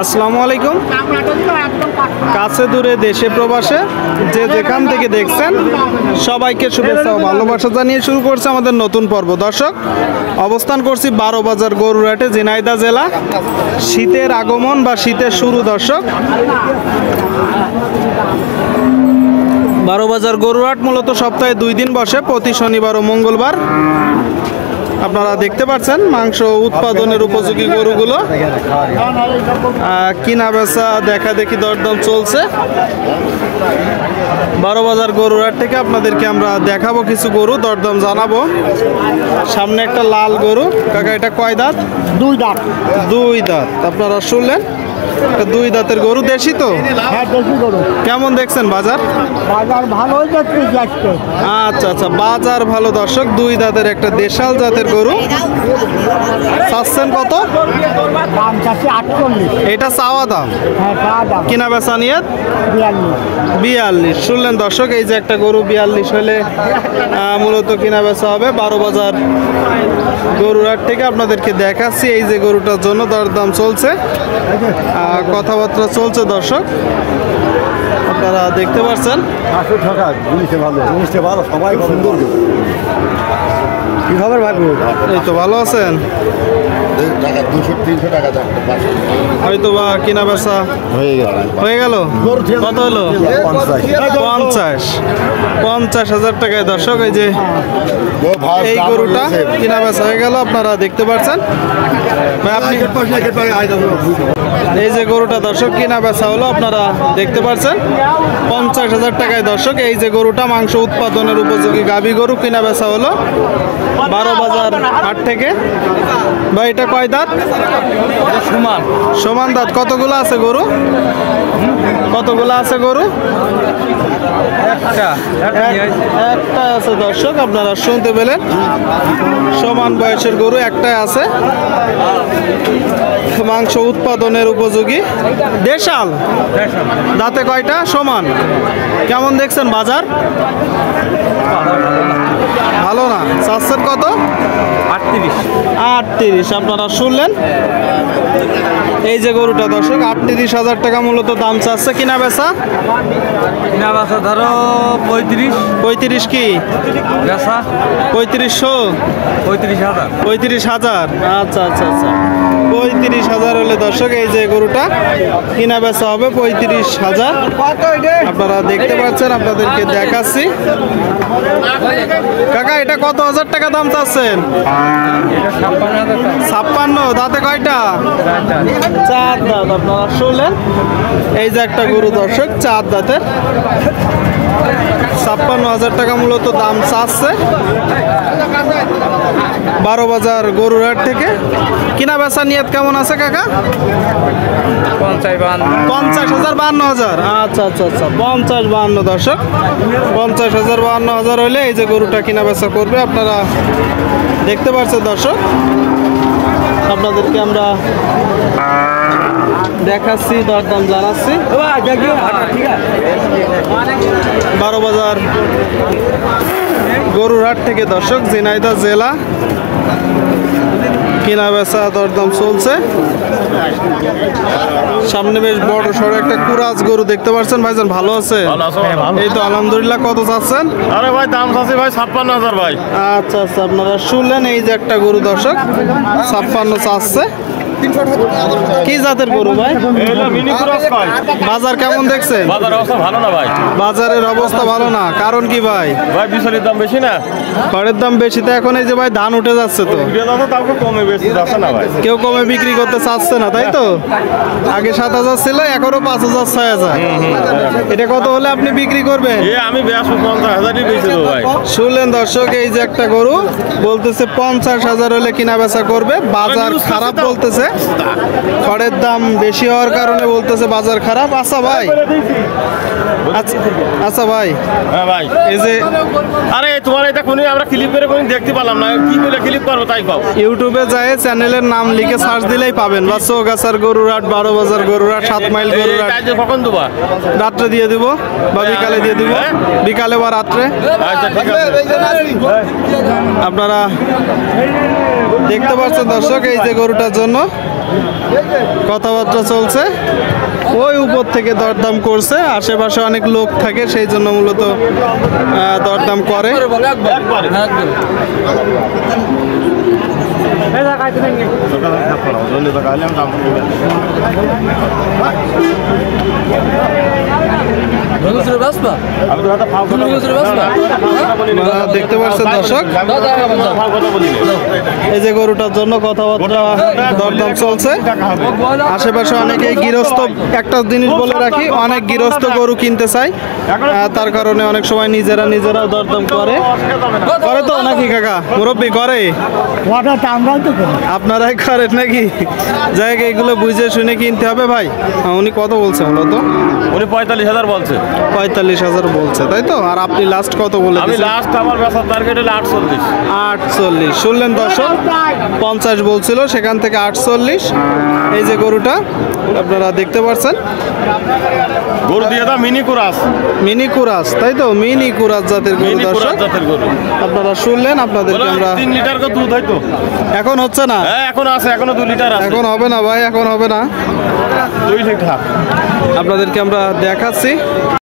আসসালামু আলাইকুম। কাছে দূরে দেশে প্রবাসে যে যেখান থেকে দেখছেন সবাইকে শুভেচ্ছা ও ভালোবাসা জানিয়ে শুরু করছে আমাদের নতুন পর্ব। দর্শক, অবস্থান করছি 12 বাজার গরুরহাটে, ঝিনাইদহ জেলা। শীতের আগমন বা শীতের শুরু। দর্শক, 12 বাজার গরুরহাট মূলত সপ্তাহে 2 দিন বসে, প্রতি শনিবার ও মঙ্গলবার। আপনারা দেখতে পাচ্ছেন মাংস উৎপাদনের উপযোগী গরুগুলো কিনা বেচা দেখা দেখি দরদাম চলছে। 12 বাজার গরুরহাট থেকে আপনাদেরকে আমরা দেখাবো কিছু গরু, দরদাম জানাবো। সামনে একটা লাল গরু। কাকা, এটা কয় দাঁত? 2 দাঁত। 2 দাঁত। আপনারা শুনলেন, 2 দাঁতের গরু। দেশি তো? হ্যাঁ, দেশি গরু। কেমন দেখছেন বাজার? বাজার ভালোই যাচ্ছে আজকে। আচ্ছা আচ্ছা, বাজার ভালো। দর্শক, 2 দাঁতের একটা দেশাল জাতের গরু। চাচ্ছেন কত? দাম চাচ্ছে 48। এটা চাওয়া দাম। হ্যাঁ, চাওয়া দাম কিনা বেচা নিয়ে 42। শুনলেন দর্শক, এই যে একটা গরু 42 হলে মূলত কিনা বেচা হবে। 12 বাজার গরুরহাট থেকে আপনাদেরকে দেখাচ্ছি। এই যে গরুটার জন্য দরদাম চলছে, কথাবার্তা চলছে। দর্শক, আপনারা দেখতে পাচ্ছেন। সবাই সুন্দর। কি খবর ভাই? এই তো ভালো আছেন? হয়তো বা কিনা বেচা হয়ে গেল। কত হলো? 50,000 টাকায়। দর্শক, এই যে এই গরুটা কিনা বেচা হয়ে গেল, আপনারা দেখতে পাচ্ছেন। ভাই, আপনি এই যে গরুটা দর্শক কিনা বেচা হলো, আপনারা দেখতে পাচ্ছেন 50,000 টাকায়। দর্শক, এই যে গরুটা মাংস উৎপাদনের উপযোগী গাভী গরু কিনা বেচা হলো 12 বাজার হাট থেকে। ভাই, এটা কয় দাঁত? সমান দাঁত। কতগুলো আছে গরু? কতগুলো আছে গরু? একটা আছে। দর্শক, আপনারা শুনতে পেলেন, সমান বয়সের গরু একটাই আছে, মাংস উৎপাদনের উপযোগী দেশাল। দাঁতে কয়টা? সমান। কেমন দেখছেন বাজার? ভালো না। চাচ্ছেন কত? 38। আপনারা শুনলেন, এই যে গরুটা দর্শক 38,000 টাকা মূলত দাম চাচ্ছে। কিনা বেচা? ধরো 35। কি 3500? 35,000। আচ্ছা আচ্ছা আচ্ছা, 35,000 হলে দর্শক এই যে গরুটা কিনা বেচা হবে 35,000। আপনারা দেখতে পাচ্ছেন, আপনাদেরকে দেখাচ্ছি। কাকা, এটা কত হাজার টাকা দাম চাচ্ছেন? 56। দাঁতে কয়টা? 4 দাঁত। আপনারা শুনলেন, এই যে একটা গরু দর্শক 4 দাঁতের, 56,000 টাকা মূলত দাম চাচ্ছে 12 বাজার গরুরহাট থেকে। কিনা বেচা নিয়ত কেমন আছে কাকা? 50,000, 52,000। আচ্ছা আচ্ছা আচ্ছা, 50-52। দর্শক, 50,000-52,000 হলে এই যে গরুটা কিনা বেচা করবে। আপনারা দেখতে পাচ্ছেন দর্শক, আপনাদেরকে আমরা দেখাচ্ছি, দরদাম জানাচ্ছি। 12 বাজার গরুরহাট থেকে দর্শক, ঝিনাইদহ জেলা। কিনা বেচা দরদাম চলছে। সামনে বেশ বড় সড়ো একটা কুরাজ গরু দেখতে পাচ্ছেন। ভাইজান, ভালো আছে? এই তো আলহামদুলিল্লাহ। কত চাচ্ছেন? আরে ভাই, দাম চাচ্ছি ভাই 56,000 ভাই। আচ্ছা আচ্ছা, আপনারা শুনলেন, এই যে একটা গরু দর্শক 56 চাচ্ছে। কি জাতের গরু ভাই? বাজার কেমন দেখছেন? বাজার অবস্থা ভালো না ভাই। বাজারের অবস্থা ভালো না, কারণ কি ভাই? ভাই, বিচলির দাম বেশি না, খড়ের দাম বেশি। তো এখন এই যে ভাই ধান উঠে যাচ্ছে, তো কমে বেশি যাচ্ছে না ভাই। কেউ কমে বিক্রি করতে চাচ্ছে না, তাই তো? আগে 7,000 ছিল, এখনো 5,000, 6,000। এটা কত হলে আপনি বিক্রি করবেন? আমি 50,000 বেশি দেবো ভাই। শুনলেন দর্শক, এই যে একটা গরু বলতেছে 50,000 হলে কিনা বেচা করবে। বাজার খারাপ বলতেছে, খড়ের দাম বেশি হওয়ার কারণে বলতেছে বাজার খারাপ। আচ্ছা ভাই, আচ্ছা ভাই, হ্যাঁ ভাই, এই যে আরে তোমার এটা কোন আমরা ক্লিপ করে কোন দেখতে পেলাম না, কি করে ক্লিপ করবো তাই পাও। ইউটিউবে যায় চ্যানেলের নাম লিখে সার্চ দিলেই পাবেন। বা চৌগাছার গরুরহাট, 12 বাজার গরুরহাট, 7 মাইল গরুরহাট। কখন দেবা? রাত্রে দিয়ে দিব বা বিকালে দিয়ে দিব, বিকালে বা রাত্রে। আচ্ছা ঠিক আছে। আপনারা দেখতে পাচ্ছেন দর্শক, এই যে গরুটার জন্য কথাবার্তা চলছে, ওই উপর থেকে দরদাম করছে। আশেপাশে অনেক লোক থাকে, সেই জন্য মূলত দরদাম করে। আপনারা দেখতে পাচ্ছেন দর্শক, এই যে গরুটার জন্য কথাবার্তা দরদাম চলছে। আশেপাশে অনেকেই গৃহস্থ, একটা জিনিস বলে রাখি, অনেক গৃহস্থ গরু কিনতে চায়, তার কারণে অনেক সময় নিজেরাও দরদাম করে তো নাকি কাকা? মুরব্বী করে, আমরাও তো করি। আপনারাই করেন নাকি? জায়গা এগুলো বুঝে শুনে কিনতে হবে ভাই। উনি কত বলছে মূলত? উনি 45,000 বলছে। 45,000 বলছে, তাই তো? আর আপনি লাস্ট কত বলে আমি দিয়েছেন? লাস্ট আমার বেচার টার্গেট হলো 48। 48 শুনলেন দর্শক, 50 বলছিল, সেখান থেকে 48। এই যে গরুটা আপনারা দেখতে পাচ্ছেন, গরু দিয়ে দাও মিনি কুরাস। মিনি কুরাস, তাই তো? মিনি কুরাস জাতের গরু মিনি কুরাস দর্শক জাতের গরু। আপনারা শুনলেন। আপনাদেরকে আমরা 3 লিটার করে দুধ হয়তো। এখন হচ্ছে না, হ্যাঁ এখন আছে, এখনো 2 লিটার আছে। এখন হবে না ভাই, এখন হবে না। 2 লিটার। আপনাদেরকে আমরা দেখাচ্ছি।